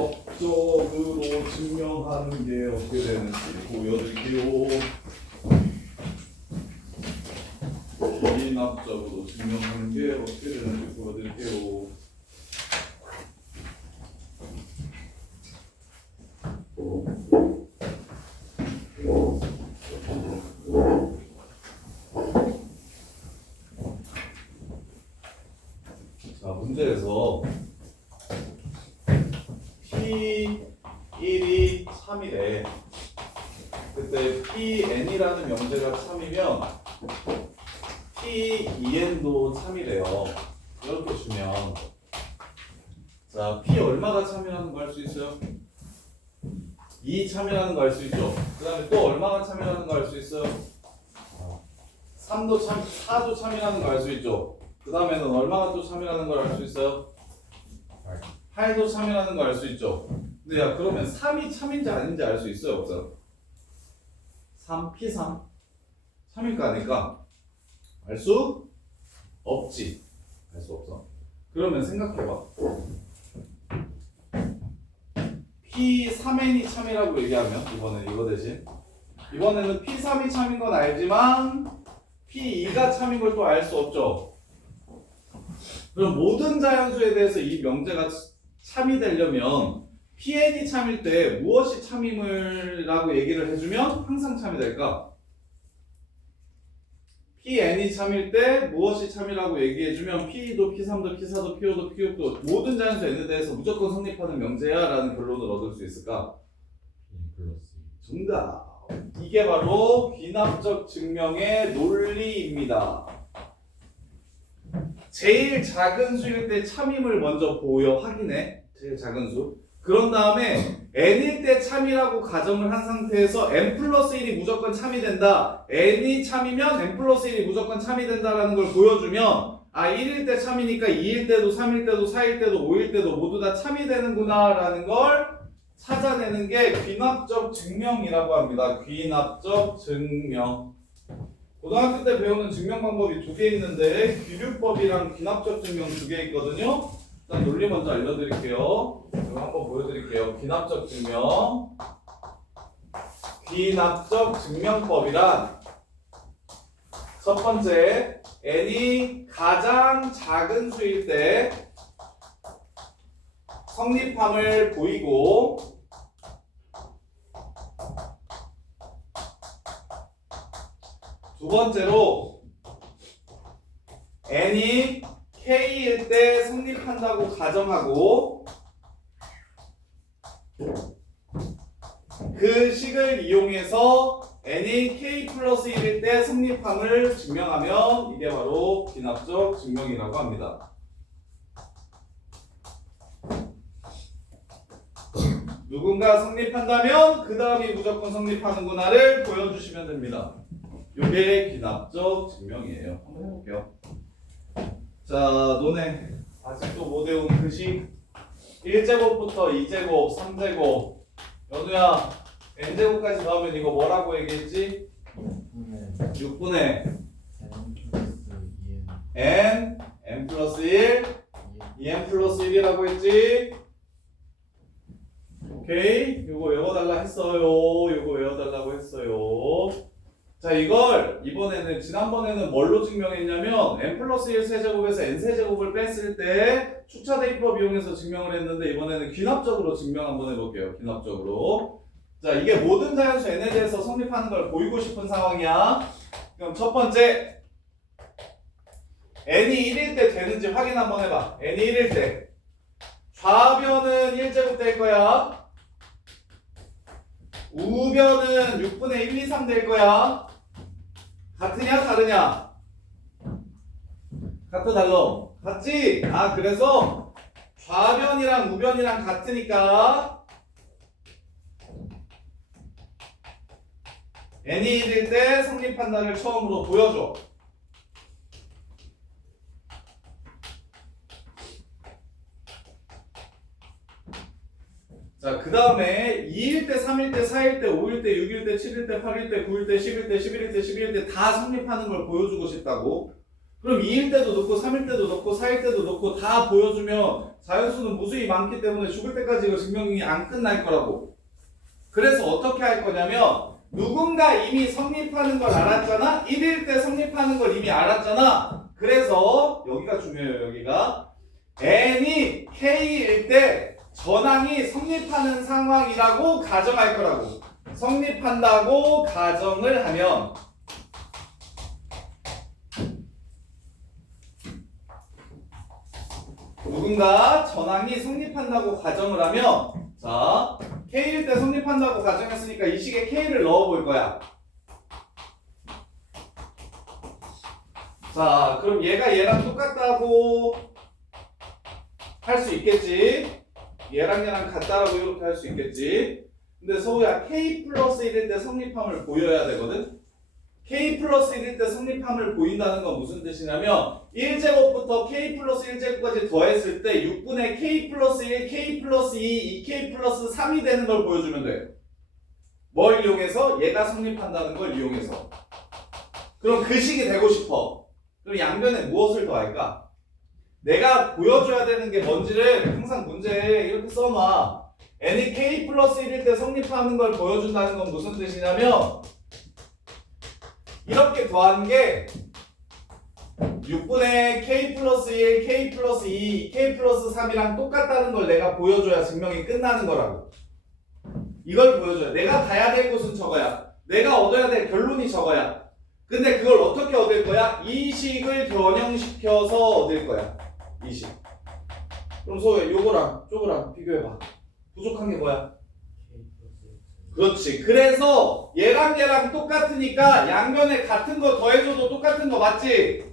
비납적으로 증명하는 게 어떻게 되는지 보여드릴게요. 비납적으로 증명하는 게 어떻게 되는지 보여드릴게요. 자, 문제에서 P1이 3이래. 그때 Pn이라는 명제가 3이면 P2n도 3이래요. 이렇게 주면 자, P 얼마가 참이라는 거 알 수 있어요? 2 참이라는 거 알 수 있죠? 그 다음에 또 얼마가 참이라는 거 알 수 있어요? 3도 참, 4도 참이라는 거 알 수 있죠? 그 다음에는 얼마가 또 참이라는 걸 알 수 있어요? 8도 참이라는 거 알 수 있죠? 근데 야, 그러면 3이 참인지 아닌지 알 수 있어요? 없어요? 3, P3 참일까 아닐까? 알 수 없지. 알 수 없어. 그러면 생각해봐. P3n이 참이라고 얘기하면 이번엔 이거 대신 이번에는 P3이 참인 건 알지만 P2가 참인 걸 또 알 수 없죠. 그럼 모든 자연수에 대해서 이 명제가 참이 되려면 Pn이 참일 때 무엇이 참임을라고 얘기를 해주면 항상 참이 될까? Pn이 참일 때 무엇이 참이라고 얘기해주면 P2도 P3도 P4도 P5도 P6도 모든 자연수 n에 대해서 무조건 성립하는 명제야 라는 결론을 얻을 수 있을까? 정답! 이게 바로 귀납적 증명의 논리입니다. 제일 작은 수일 때 참임을 먼저 확인해. 제일 작은 수. 그런 다음에 n일 때 참이라고 가정을 한 상태에서 n 플러스 1이 무조건 참이 된다. n이 참이면 n 플러스 1이 무조건 참이 된다라는 걸 보여주면 아 1일 때 참이니까 2일 때도 3일 때도 4일 때도 5일 때도 모두 다 참이 되는구나 라는 걸 찾아내는 게 귀납적 증명이라고 합니다. 귀납적 증명. 고등학교 때 배우는 증명 방법이 두 개 있는데 귀류법이랑 귀납적 증명 두 개 있거든요. 일단 논리 먼저 알려드릴게요. 이거 한번 보여드릴게요. 귀납적 증명. 귀납적 증명법이란 첫 번째, n이 가장 작은 수일 때 성립함을 보이고 두 번째로 n이 k일 때 성립한다고 가정하고 그 식을 이용해서 n이 k 플러스 1일 때 성립함을 증명하면 이게 바로 귀납적 증명이라고 합니다. 누군가 성립한다면 그 다음이 무조건 성립하는구나를 보여주시면 됩니다. 이게 귀납적 증명이에요. 한번 해볼게요. 자, 너네 아직도 못 외운 그식 1제곱부터 2제곱, 3제곱 연우야 n제곱까지 나오면 이거 뭐라고 얘기했지? 6분의 n 플러스 1 2n 플러스 1이라고 했지? 오케이? 이거 외워달라 했어요. 이거 외워달라고 했어요. 자, 이걸 이번에는 지난번에는 뭘로 증명했냐면 n 플러스 1 세제곱에서 n 세제곱을 뺐을 때 축차 대입법 이용해서 증명을 했는데 이번에는 귀납적으로 증명 한번 해볼게요. 귀납적으로. 자, 이게 모든 자연수 n에 대해서 성립하는 걸 보이고 싶은 상황이야. 그럼 첫 번째 n이 1일 때 되는지 확인 한번 해봐. n이 1일 때 좌변은 1제곱 될 거야. 우변은 6분의 1, 2, 3 될 거야. 같으냐 다르냐? 같다 달라? 같지? 아, 그래서 좌변이랑 우변이랑 같으니까 n이 1일 때 성립한다를 처음으로 보여줘. 자, 그 다음에 2일 때, 3일 때, 4일 때, 5일 때, 6일 때, 7일 때, 8일 때, 9일 때, 10일 때, 11일 때, 12일 때 다 성립하는 걸 보여주고 싶다고. 그럼 2일 때도 넣고 3일 때도 넣고 4일 때도 넣고 다 보여주면 자연수는 무수히 많기 때문에 죽을 때까지 이거 증명이 안 끝날 거라고. 그래서 어떻게 할 거냐면 누군가 이미 성립하는 걸 알았잖아. 1일 때 성립하는 걸 이미 알았잖아. 그래서 여기가 중요해요. 여기가 n이 k일 때 전항이 성립하는 상황이라고 가정할 거라고. 성립한다고 가정을 하면 누군가 전항이 성립한다고 가정을 하면 자 K일 때 성립한다고 가정했으니까 이 식에 K를 넣어볼 거야. 자 그럼 얘가 얘랑 똑같다고 할 수 있겠지. 얘랑 같다라고 이렇게 할 수 있겠지. 근데 서우야 K 플러스 1일 때 성립함을 보여야 되거든. K 플러스 1일 때 성립함을 보인다는 건 무슨 뜻이냐면 1제곱부터 K 플러스 1제곱까지 더했을 때 6분의 K 플러스 1, K 플러스 2, 2K 플러스 3이 되는 걸 보여주면 돼. 뭘 이용해서? 얘가 성립한다는 걸 이용해서. 그럼 그 식이 되고 싶어. 그럼 양변에 무엇을 더할까? 내가 보여줘야 되는 게 뭔지를 항상 문제에 이렇게 써놔. n이 K 플러스 1일 때 성립하는 걸 보여준다는 건 무슨 뜻이냐면 이렇게 더하는 게 6분의 K 플러스 1, K 플러스 2, K 플러스 3이랑 똑같다는 걸 내가 보여줘야 증명이 끝나는 거라고. 이걸 보여줘야. 내가 가야 될 곳은 저거야. 내가 얻어야 될 결론이 저거야. 근데 그걸 어떻게 얻을 거야? 이 식을 변형시켜서 얻을 거야. 이 식. 그럼 소야 요거랑 저거랑 비교해봐. 부족한 게 뭐야? 그렇지. 그래서 얘랑 똑같으니까 양면에 같은 거 더해줘도 똑같은 거 맞지?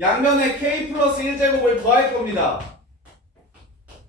양면에 K 플러스 1제곱을 더할 겁니다.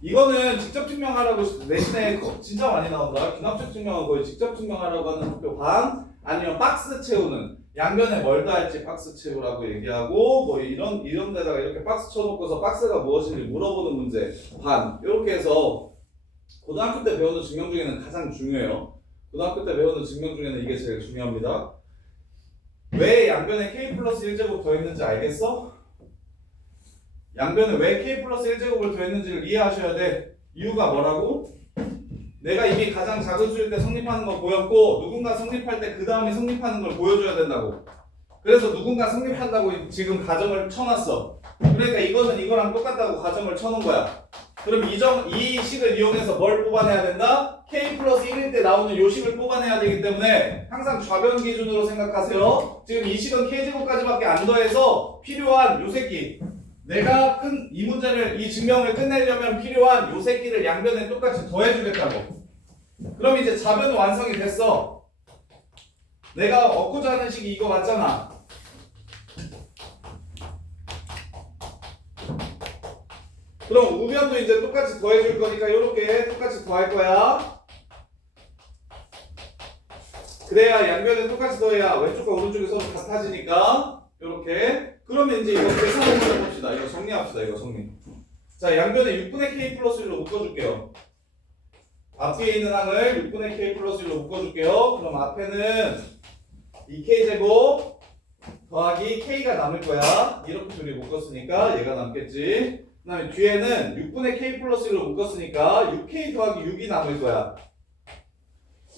이거는 직접 증명하라고 내신에 진짜 많이 나온다. 기납적 증명은 거의 직접 증명하라고 하는 학교 반 아니면 박스 채우는 양면에 뭘 더할지 박스 채우라고 얘기하고 뭐 이런 데다가 이렇게 박스 쳐놓고서 박스가 무엇인지 물어보는 문제 반 이렇게 해서 고등학교 때 배우는 증명 중에는 가장 중요해요. 고등학교 때 배우는 증명 중에는 이게 제일 중요합니다. 왜 양변에 K 플러스 1제곱 더했는지 알겠어? 양변에 왜 K 플러스 1제곱을 더했는지를 이해하셔야 돼. 이유가 뭐라고? 내가 이미 가장 작은 수일 때 성립하는 거 보였고 누군가 성립할 때 그 다음에 성립하는 걸 보여줘야 된다고. 그래서 누군가 성립한다고 지금 가정을 쳐놨어. 그러니까 이거는 이거랑 똑같다고 가정을 쳐놓은 거야. 그럼 이 식을 이용해서 뭘 뽑아내야 된다? K 플러스 1일 때 나오는 요 식을 뽑아내야 되기 때문에 항상 좌변 기준으로 생각하세요. 지금 이 식은 K제곱까지밖에 안 더해서 필요한 요 새끼. 내가 이 문제를, 이 증명을 끝내려면 필요한 요 새끼를 양변에 똑같이 더해주겠다고. 그럼 이제 좌변은 완성이 됐어. 내가 얻고자 하는 식이 이거 맞잖아. 그럼 우변도 이제 똑같이 더해줄 거니까 이렇게 똑같이 더할 거야. 그래야 양변에 똑같이 더해야 왼쪽과 오른쪽이 서로 같아지니까 이렇게. 그러면 이제 이거 계산 한번 해봅시다. 이거 정리합시다. 이거 정리. 자, 양변에 6분의 K 플러스 1로 묶어줄게요. 앞뒤에 있는 항을 6분의 K 플러스 1로 묶어줄게요. 그럼 앞에는 2K제곱 더하기 K가 남을 거야. 이렇게 둘이 묶었으니까 얘가 남겠지. 그 다음에 뒤에는 6분의 K 플러스 1로 묶었으니까 6K 더하기 6이 남을 거야.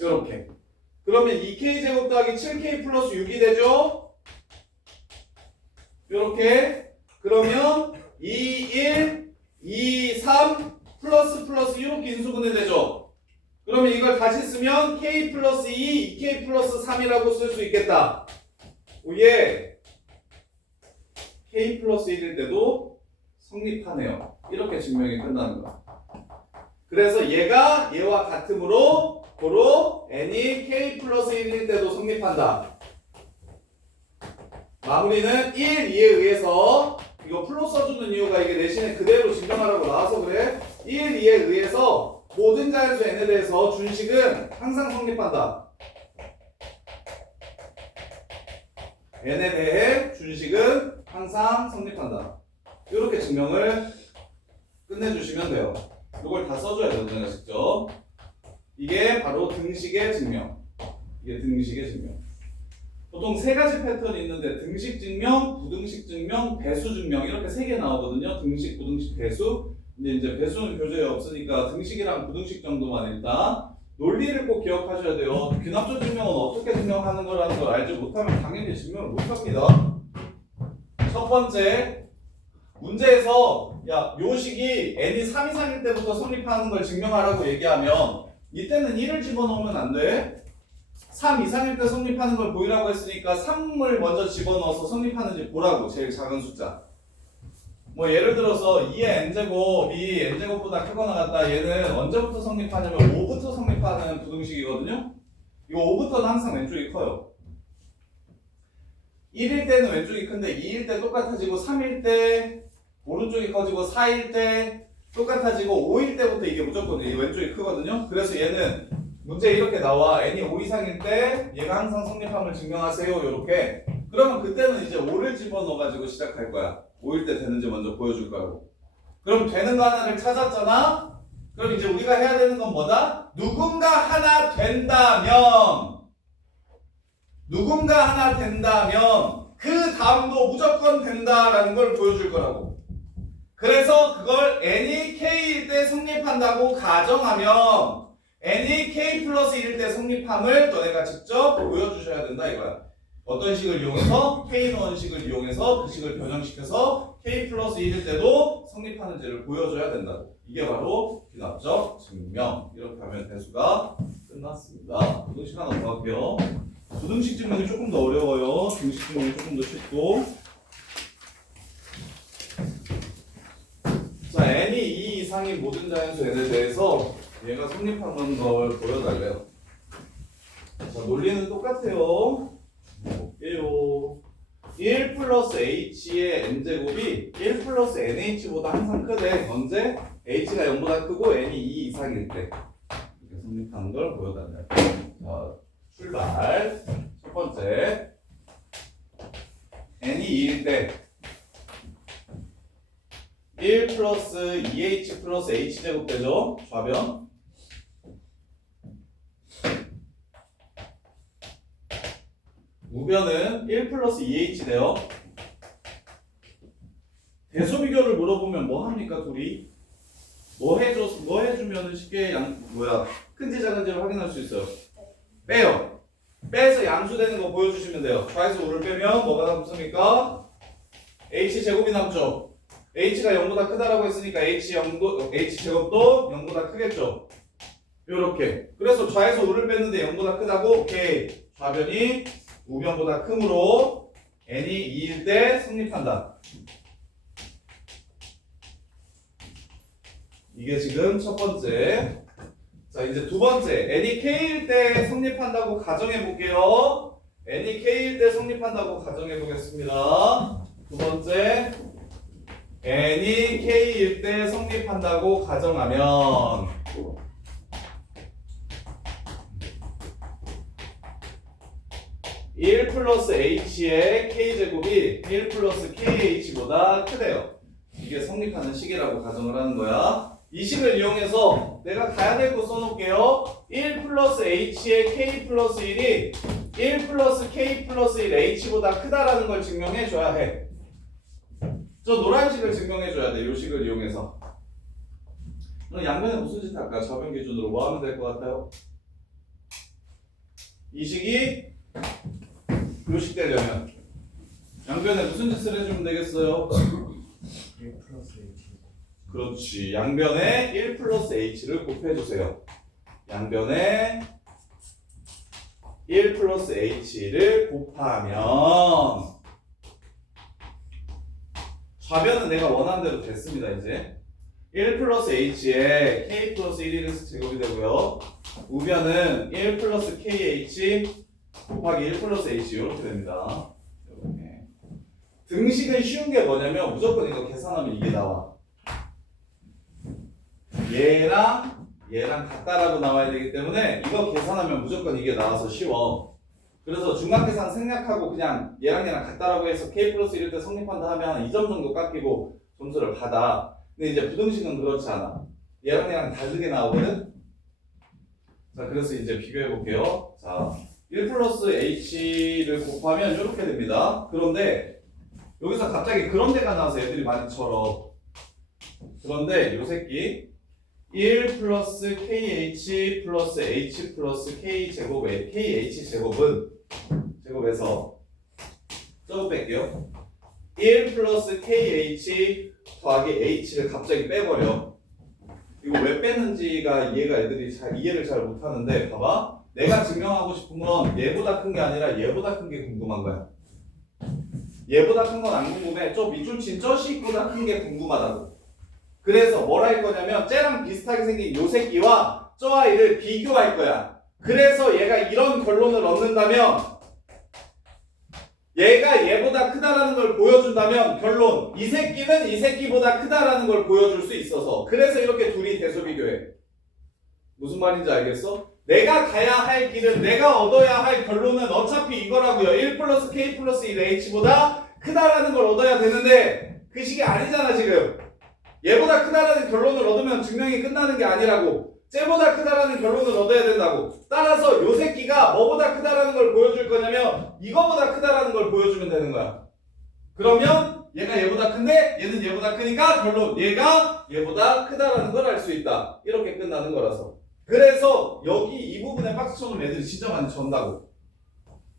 요렇게. 그러면 2K제곱 더하기 7K 플러스 6이 되죠? 요렇게. 그러면 2, 1, 2, 3 플러스 이렇게 인수분해 되죠? 그러면 이걸 다시 쓰면 K 플러스 2, 2K 플러스 3이라고 쓸 수 있겠다. 오예. K 플러스 1일 때도 성립하네요. 이렇게 증명이 끝나는 거야. 그래서 얘가 얘와 같으므로 고로 n이 K 플러스 1일 때도 성립한다. 마무리는 1, 2에 의해서 이거 플로 써주는 이유가 이게 내신에 그대로 증명하라고 나와서 그래. 1, 2에 의해서 모든 자연수 n에 대해서 준식은 항상 성립한다. n에 대해 준식은 항상 성립한다. 이렇게 증명을 끝내주시면 돼요. 이걸 다 써줘야 돼요. 내가 직접. 이게 바로 등식의 증명. 이게 등식의 증명. 보통 세 가지 패턴이 있는데 등식 증명, 부등식 증명, 배수 증명 이렇게 세 개 나오거든요. 등식, 부등식, 배수. 근데 이제 배수는 교재에 없으니까 등식이랑 부등식 정도만 일단 논리를 꼭 기억하셔야 돼요. 귀납조 증명은 어떻게 증명하는 거라는 걸 알지 못하면 당연히 증명을 못합니다. 첫 번째 문제에서 요 식이 n이 3 이상일 때부터 성립하는 걸 증명하라고 얘기하면 이때는 1을 집어넣으면 안 돼. 3 이상일 때 성립하는 걸 보이라고 했으니까 3을 먼저 집어넣어서 성립하는지 보라고. 제일 작은 숫자. 뭐 예를 들어서 2의 n제곱이 n제곱보다 크거나 같다. 얘는 언제부터 성립하냐면 5부터 성립하는 부등식이거든요. 이거 5부터는 항상 왼쪽이 커요. 1일 때는 왼쪽이 큰데 2일 때 똑같아지고 3일 때 오른쪽이 커지고 4일 때 똑같아지고 5일 때부터 이게 무조건 왼쪽이 크거든요. 그래서 얘는 문제 이렇게 나와. n이 5 이상일 때 얘가 항상 성립함을 증명하세요. 요렇게. 그러면 그때는 이제 5를 집어넣어가지고 시작할 거야. 5일 때 되는지 먼저 보여줄 거라고. 그럼 되는 거 하나를 찾았잖아? 그럼 이제 우리가 해야 되는 건 뭐다? 누군가 하나 된다면 그 다음도 무조건 된다라는 걸 보여줄 거라고. 그래서 그걸 n이 k일 때 성립한다고 가정하면 n이 k 플러스 1일 때 성립함을 너네가 직접 보여주셔야 된다 이거야. 어떤 식을 이용해서? K는 원식을 이용해서 그 식을 변형시켜서 K 플러스 1일 때도 성립하는지를 보여줘야 된다고. 이게 바로 귀납적 증명. 이렇게 하면 대수가 끝났습니다. 부등식 하나 더 할게요. 부등식 증명이 조금 더 어려워요. 등식 증명이 조금 더 쉽고. 자, n이 2 이상인 모든 자연수 n에 대해서 얘가 성립하는 걸 보여달래요. 자, 논리는 똑같아요. 볼게요. 1 플러스 h의 n제곱이 1 플러스 nh보다 항상 크대. 언제? h가 0보다 크고 n이 2 이상일 때. 이렇게 성립하는 걸 보여달래요. 자, 출발. 첫 번째. n이 2일 때 1 플러스 2h 플러스 h제곱 되죠? 좌변. 우변은 1 플러스 2h 돼요. 대소 비교를 물어보면 뭐 합니까, 둘이? 뭐 해주면 쉽게 큰지 작은지를 확인할 수 있어요. 빼요. 빼서 양수되는 거 보여주시면 돼요. 좌에서 우를 빼면 뭐가 남습니까? h 제곱이 남죠. h가 0보다 크다라고 했으니까 h 제곱도 0보다 크겠죠. 요렇게. 그래서 좌에서 우를 뺐는데 0보다 크다고. 오케이. 좌변이 우변보다 크므로 n이 2일 때 성립한다. 이게 지금 첫 번째. 자, 이제 두 번째. n이 k일 때 성립한다고 가정해 볼게요. n이 k일 때 성립한다고 가정해 보겠습니다. 두 번째. n이 k일 때 성립한다고 가정하면 1 플러스 h의 k제곱이 1 플러스 kh보다 크대요. 이게 성립하는 식이라고 가정을 하는 거야. 이 식을 이용해서 내가 가야 될 거 써놓을게요. 1 플러스 h의 k 플러스 1이 1 플러스 k 플러스 1 h보다 크다라는 걸 증명해 줘야 해. 저 노란 식을 증명해 줘야 돼. 이 식을 이용해서. 그럼 양변에 무슨 짓 할까? 좌변 기준으로 뭐 하면 될 것 같아요? 이 식이 요식 되려면 양변에 무슨 짓을 해주면 되겠어요? 1 플러스 h. 그렇지. 양변에 1 플러스 h를 곱해주세요. 양변에 1 플러스 h를 곱하면 좌변은 내가 원하는 대로 됐습니다. 이제 1 플러스 h에 k 플러스 1이 제곱이 되고요. 우변은 1 플러스 kh 곱하기 1 플러스 h 이렇게 됩니다. 이렇게. 등식은 쉬운 게 뭐냐면 무조건 이거 계산하면 이게 나와. 얘랑 같다라고 나와야 되기 때문에 이거 계산하면 무조건 이게 나와서 쉬워. 그래서 중간계산 생략하고 그냥 얘랑 같다라고 해서 k 플러스 1일 때 성립한다 하면 한 2점 정도 깎이고 점수를 받아. 근데 이제 부등식은 그렇지 않아. 얘랑 다르게 나오거든. 자, 그래서 이제 비교해 볼게요. 자, 1 플러스 h를 곱하면 이렇게 됩니다. 그런데 여기서 갑자기 그런 데가 나와서 애들이 많이 철어. 그런데 요 새끼 1 플러스 kh 플러스 h 플러스 k 제곱에 kh 제곱은 제곱에서 저거 뺄게요. 1 플러스 kh 더하기 h를 갑자기 빼버려. 이거 왜 빼는지가 이해가 애들이 이해를 잘 못하는데 봐봐. 내가 증명하고 싶은 건 얘보다 큰 게 아니라 얘보다 큰 게 궁금한 거야. 얘보다 큰 건 안 궁금해. 저 밑줄 친 저 식보다 큰 게 궁금하다고. 그래서 뭘 할 거냐면 쟤랑 비슷하게 생긴 요 새끼와 저 아이를 비교할 거야. 그래서 얘가 이런 결론을 얻는다면 얘가 얘보다 크다라는 걸 보여준다면 결론 이 새끼는 이 새끼보다 크다라는 걸 보여줄 수 있어서 그래서 이렇게 둘이 대소비교해. 무슨 말인지 알겠어? 내가 가야 할 길은 내가 얻어야 할 결론은 어차피 이거라고요. 1 플러스 k 플러스 1 h보다 크다라는 걸 얻어야 되는데 그 식이 아니잖아 지금. 얘보다 크다라는 결론을 얻으면 증명이 끝나는 게 아니라고. 쟤보다 크다라는 결론을 얻어야 된다고. 따라서 요 새끼가 뭐보다 크다라는 걸 보여줄 거냐면 이거보다 크다라는 걸 보여주면 되는 거야. 그러면 얘가 얘보다 큰데 얘는 얘보다 크니까 결론 얘가 얘보다 크다라는 걸 알 수 있다. 이렇게 끝나는 거라서. 그래서 여기 이 부분에 박스 쳐놓으면 애들이 진짜 많이 전다고.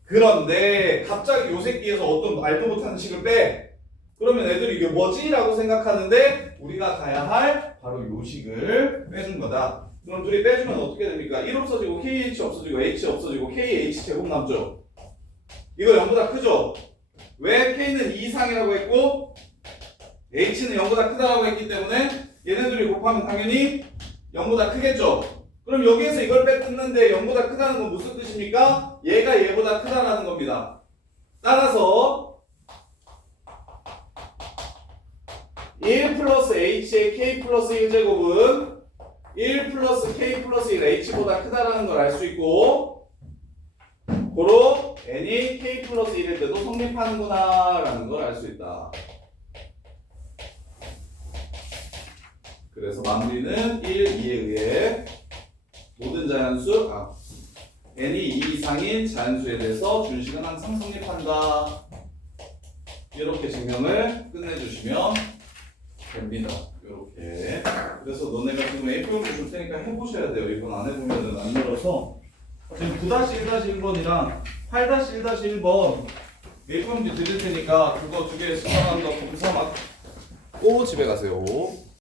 그런데 갑자기 요 새끼에서 어떤 말도 못하는 식을 빼. 그러면 애들이 이게 뭐지? 라고 생각하는데 우리가 가야 할 바로 요 식을 빼준 거다. 그럼 둘이 빼주면 어떻게 됩니까? 1 없어지고 KH 없어지고 H 없어지고 KH 제곱 남죠? 이거 0보다 크죠? 왜 K는 2 이상이라고 했고 H는 0보다 크다라고 했기 때문에 얘네들이 곱하면 당연히 0보다 크겠죠? 그럼 여기에서 이걸 빼뜯는데 0보다 크다는 건 무슨 뜻입니까? 얘가 얘보다 크다라는 겁니다. 따라서 1 플러스 h의 k 플러스 1제곱은 1 플러스 k 플러스 1 h보다 크다라는 걸 알 수 있고 고로 n이 k 플러스 1일 때도 성립하는구나 라는 걸 알 수 있다. 그래서 마무리는 1, 2에 의해 모든 자연수 n이 2 이상인 자연수에 대해서 준식은 항상 성립한다. 이렇게 증명을 끝내주시면 됩니다. 이렇게. 그래서 너네가 지금 A4용지 줄 테니까 해보셔야 돼요. 이건 안 해보면 안 열어서. 지금 9-1-1번이랑 8-1-1번 A4용지 드릴 테니까 그거 두 개 수강한 거 검사 맞고 집에 가세요.